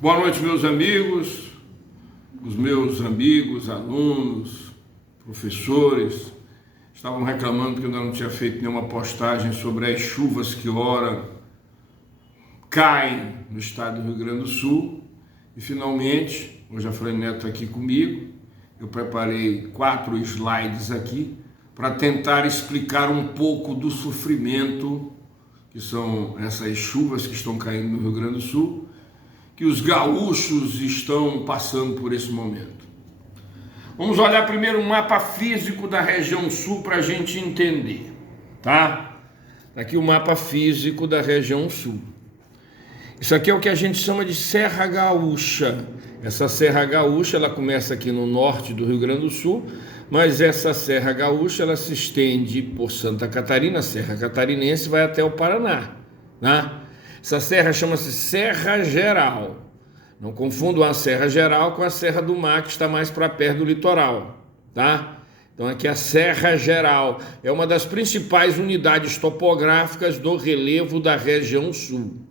Boa noite, meus amigos, os meus amigos, alunos, professores. Estavam reclamando que eu ainda não tinha feito nenhuma postagem sobre as chuvas que ora caem no estado do Rio Grande do Sul. E finalmente, hoje a Fran Neto aqui comigo, eu preparei 4 slides aqui para tentar explicar um pouco do sofrimento que são essas chuvas que estão caindo no Rio Grande do Sul, que os gaúchos estão passando por esse momento. Vamos olhar primeiro o mapa físico da região sul para a gente entender, tá? Aqui o mapa físico da região sul. Isso aqui é o que a gente chama de Serra Gaúcha. Essa Serra Gaúcha, ela começa aqui no norte do Rio Grande do Sul, mas essa Serra Gaúcha, ela se estende por Santa Catarina, Serra Catarinense, vai até o Paraná, né? Essa serra chama-se Serra Geral. Não confundam a Serra Geral com a Serra do Mar, que está mais para perto do litoral, tá? Então aqui a Serra Geral é uma das principais unidades topográficas do relevo da região sul.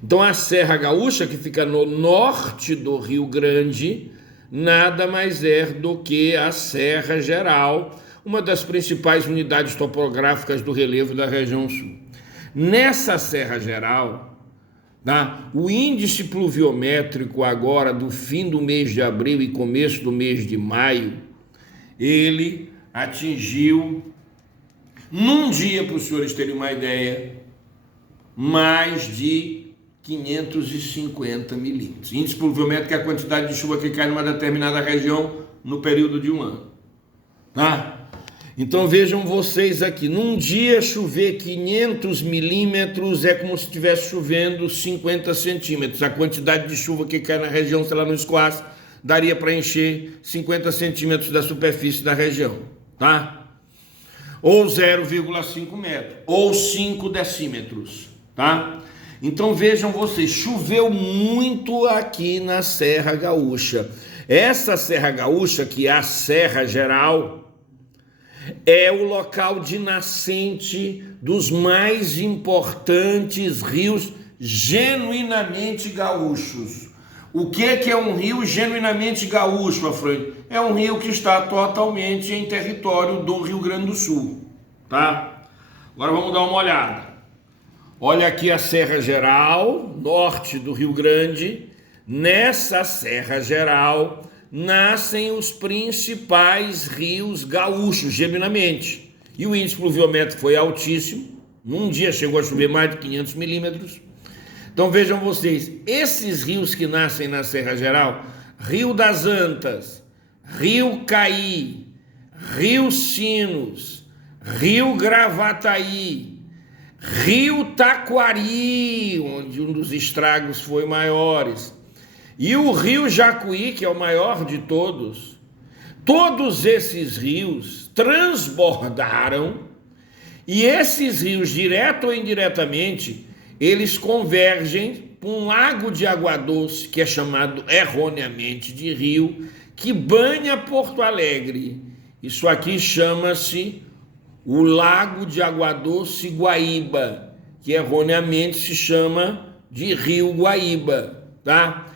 Então a Serra Gaúcha, que fica no norte do Rio Grande, nada mais é do que a Serra Geral, uma das principais unidades topográficas do relevo da região sul. Nessa Serra Geral, tá, o índice pluviométrico agora do fim do mês de abril e começo do mês de maio, ele atingiu, num dia, para os senhores terem uma ideia, mais de 550 milímetros. Índice pluviométrico é a quantidade de chuva que cai numa determinada região no período de um ano, tá? Então vejam vocês aqui, num dia chover 500 milímetros é como se estivesse chovendo 50 centímetros. A quantidade de chuva que cai na região, se ela não escoasse, daria para encher 50 centímetros da superfície da região, tá? Ou 0,5 metros, ou 5 decímetros, tá? Então vejam vocês, choveu muito aqui na Serra Gaúcha. Essa Serra Gaúcha, que é a Serra Geral, é o local de nascente dos mais importantes rios genuinamente gaúchos. O que é um rio genuinamente gaúcho, Afrânio? É um rio que está totalmente em território do Rio Grande do Sul, tá? Agora vamos dar uma olhada. Olha aqui a Serra Geral, norte do Rio Grande. Nessa Serra Geral nascem os principais rios gaúchos, genuinamente. E o índice pluviométrico foi altíssimo. Num dia chegou a chover mais de 500 milímetros. Então vejam vocês, esses rios que nascem na Serra Geral, Rio das Antas, Rio Caí, Rio Sinos, Rio Gravataí, Rio Taquari, onde um dos estragos foi maiores, e o Rio Jacuí, que é o maior de todos. Todos esses rios transbordaram, e esses rios, direto ou indiretamente, eles convergem para um lago de água doce, que é chamado erroneamente de rio, que banha Porto Alegre. Isso aqui chama-se o Lago de Água Doce Guaíba, que erroneamente se chama de Rio Guaíba, tá?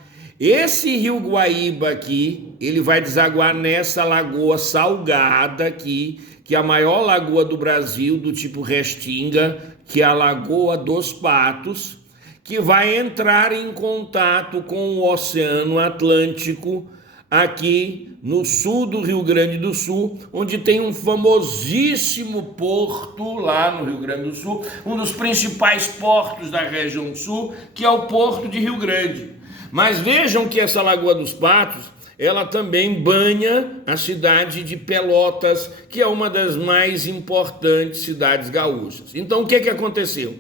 Esse Rio Guaíba aqui, ele vai desaguar nessa lagoa salgada aqui, que é a maior lagoa do Brasil, do tipo Restinga, que é a Lagoa dos Patos, que vai entrar em contato com o Oceano Atlântico, aqui no sul do Rio Grande do Sul, onde tem um famosíssimo porto lá no Rio Grande do Sul, um dos principais portos da região sul, que é o Porto de Rio Grande. Mas vejam que essa Lagoa dos Patos, ela também banha a cidade de Pelotas, que é uma das mais importantes cidades gaúchas. Então o que aconteceu?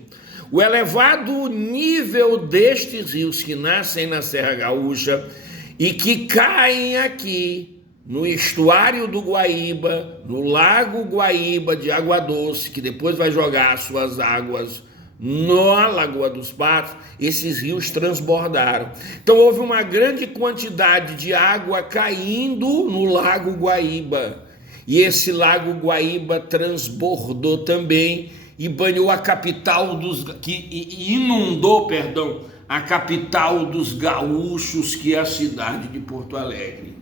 O elevado nível destes rios que nascem na Serra Gaúcha e que caem aqui no estuário do Guaíba, no Lago Guaíba de Água Doce, que depois vai jogar suas águas na Lagoa dos Patos, esses rios transbordaram. Então houve uma grande quantidade de água caindo no Lago Guaíba. E esse Lago Guaíba transbordou também e banhou a capital que inundou, a capital dos gaúchos, que é a cidade de Porto Alegre.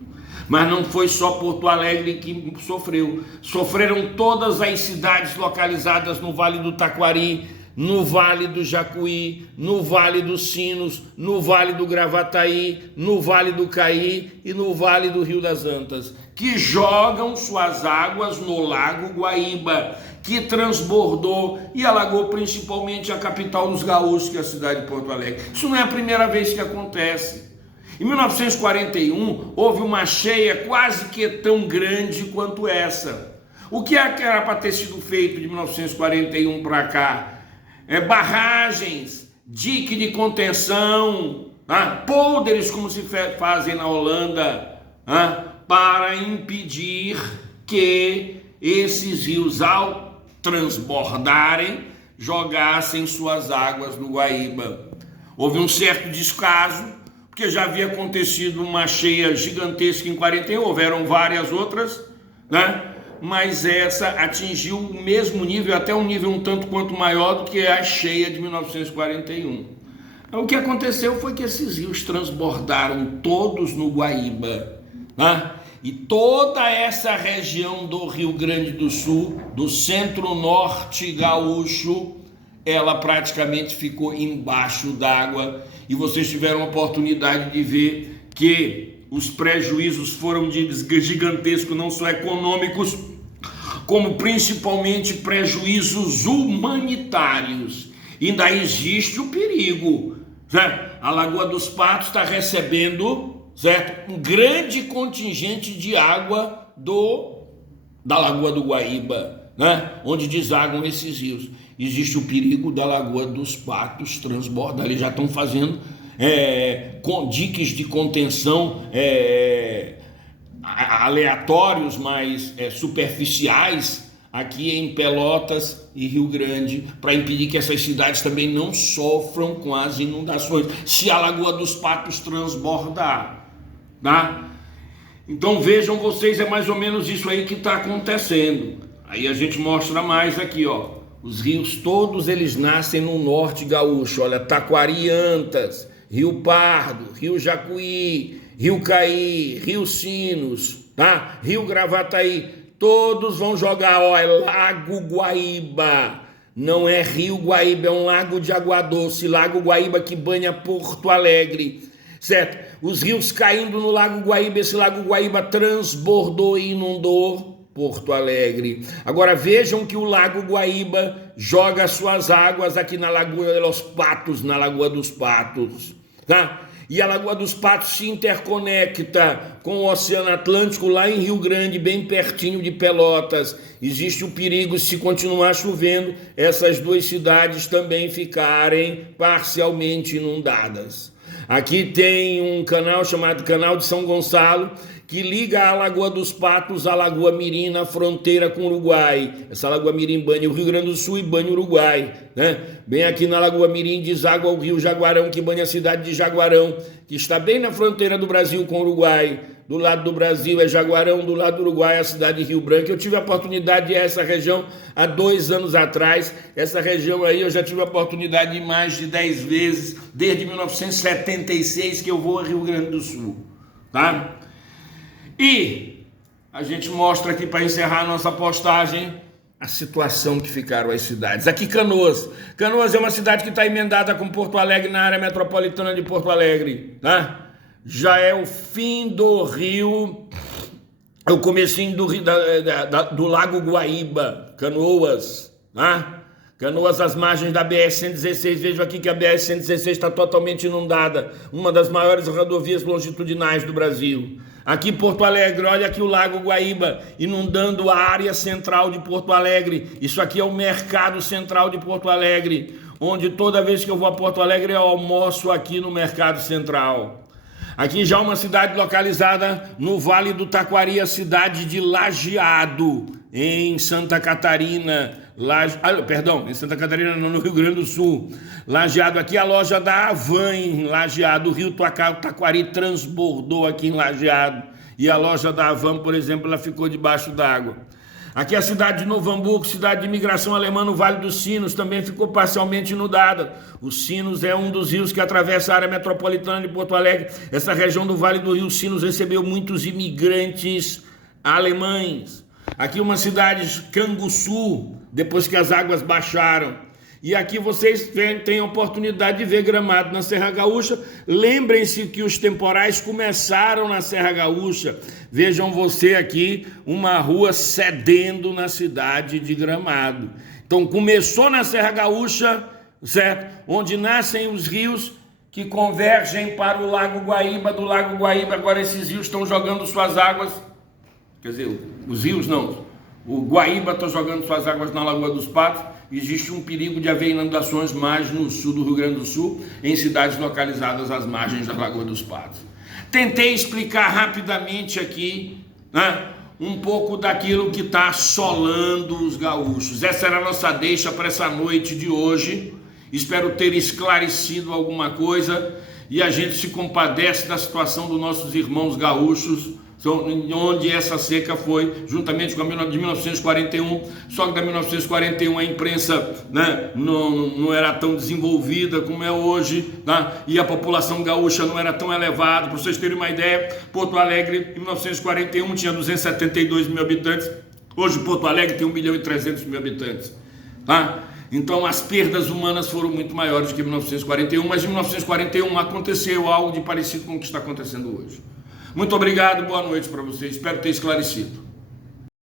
Mas não foi só Porto Alegre que sofreu. Sofreram todas as cidades localizadas no Vale do Taquari, no Vale do Jacuí, no Vale dos Sinos, no Vale do Gravataí, no Vale do Caí e no Vale do Rio das Antas, que jogam suas águas no Lago Guaíba, que transbordou e alagou principalmente a capital dos gaúchos, que é a cidade de Porto Alegre. Isso não é a primeira vez que acontece. Em 1941, houve uma cheia quase que tão grande quanto essa. O que era para ter sido feito de 1941 para cá? Barragens, dique de contenção, pôlderes, como se fazem na Holanda, para impedir que esses rios, ao transbordarem, jogassem suas águas no Guaíba. Houve um certo descaso, porque já havia acontecido uma cheia gigantesca em 41, houveram várias outras, mas essa atingiu o mesmo nível, até um nível um tanto quanto maior do que a cheia de 1941. O que aconteceu foi que esses rios transbordaram todos no Guaíba, e toda essa região do Rio Grande do Sul, do centro-norte gaúcho, ela praticamente ficou embaixo d'água, e vocês tiveram a oportunidade de ver que os prejuízos foram gigantescos, não só econômicos, como principalmente prejuízos humanitários. E ainda existe o perigo, a Lagoa dos Patos está recebendo, certo, um grande contingente de água da Lagoa do Guaíba, onde desaguam esses rios. Existe o perigo da Lagoa dos Patos transbordar. Eles já estão fazendo diques de contenção aleatórios, mas superficiais, aqui em Pelotas e Rio Grande, para impedir que essas cidades também não sofram com as inundações, se a Lagoa dos Patos transbordar, Então vejam vocês, é mais ou menos isso aí que está acontecendo. Aí a gente mostra mais aqui, os rios todos eles nascem no norte gaúcho, olha, Taquari, Antas, Rio Pardo, Rio Jacuí, Rio Caí, Rio Sinos, Rio Gravataí, todos vão jogar, é Lago Guaíba, não é Rio Guaíba, é um lago de água doce, Lago Guaíba que banha Porto Alegre, certo? Os rios caindo no Lago Guaíba, esse Lago Guaíba transbordou e inundou Porto Alegre. Agora vejam que o Lago Guaíba joga suas águas aqui na Lagoa dos Patos, na Lagoa dos Patos, E a Lagoa dos Patos se interconecta com o Oceano Atlântico lá em Rio Grande, bem pertinho de Pelotas. Existe o perigo, se continuar chovendo, essas duas cidades também ficarem parcialmente inundadas. Aqui tem um canal chamado Canal de São Gonçalo, que liga a Lagoa dos Patos à Lagoa Mirim, na fronteira com o Uruguai. Essa Lagoa Mirim banha o Rio Grande do Sul e banha o Uruguai, Bem aqui na Lagoa Mirim deságua o Rio Jaguarão, que banha a cidade de Jaguarão, que está bem na fronteira do Brasil com o Uruguai. Do lado do Brasil é Jaguarão, do lado do Uruguai é a cidade de Rio Branco. Eu tive a oportunidade de ir a essa região há 2 anos atrás. Essa região aí eu já tive a oportunidade de ir mais de 10 vezes, desde 1976 que eu vou a Rio Grande do Sul, E a gente mostra aqui, para encerrar a nossa postagem, a situação que ficaram as cidades. Aqui Canoas. Canoas é uma cidade que está emendada com Porto Alegre, na área metropolitana de Porto Alegre, Já é o fim do rio, é o comecinho do rio, do Lago Guaíba, Canoas, Canoas às margens da BR-116. Vejo aqui que a BR-116 está totalmente inundada, uma das maiores rodovias longitudinais do Brasil. Aqui Porto Alegre, olha aqui o Lago Guaíba inundando a área central de Porto Alegre. Isso aqui é o mercado central de Porto Alegre, onde toda vez que eu vou a Porto Alegre eu almoço aqui no mercado central. Aqui já uma cidade localizada no Vale do Taquari, a cidade de Lajeado, em Santa Catarina. Em Santa Catarina, não, no Rio Grande do Sul. Lajeado, aqui a loja da Avan em Lajeado. O rio Taquari transbordou aqui em Lajeado. E a loja da Avan, por exemplo, ela ficou debaixo d'água. Aqui a cidade de Novo Hamburgo, cidade de imigração alemã no Vale dos Sinos, também ficou parcialmente inundada. Os Sinos é um dos rios que atravessa a área metropolitana de Porto Alegre. Essa região do Vale do Rio Sinos recebeu muitos imigrantes alemães. Aqui uma cidade, Canguçu, depois que as águas baixaram. E aqui vocês têm a oportunidade de ver Gramado na Serra Gaúcha. Lembrem-se que os temporais começaram na Serra Gaúcha. Vejam você aqui, uma rua cedendo na cidade de Gramado. Então começou na Serra Gaúcha, certo? Onde nascem os rios que convergem para o Lago Guaíba. Do Lago Guaíba agora esses rios estão jogando suas águas, quer dizer, os rios não, o Guaíba está jogando suas águas na Lagoa dos Patos. Existe um perigo de haver inundações mais no sul do Rio Grande do Sul, em cidades localizadas às margens da Lagoa dos Patos. Tentei explicar rapidamente aqui, né, um pouco daquilo que está assolando os gaúchos. Essa era a nossa deixa para essa noite de hoje. Espero ter esclarecido alguma coisa e a gente se compadece da situação dos nossos irmãos gaúchos, onde essa seca foi, juntamente com a de 1941, só que da 1941 a imprensa, né, não era tão desenvolvida como é hoje, tá? E a população gaúcha não era tão elevada. Para vocês terem uma ideia, Porto Alegre em 1941 tinha 272 mil habitantes, hoje Porto Alegre tem 1.300.000 habitantes, tá? Então as perdas humanas foram muito maiores que em 1941, mas em 1941 aconteceu algo de parecido com o que está acontecendo hoje. Muito obrigado, boa noite para vocês, espero ter esclarecido.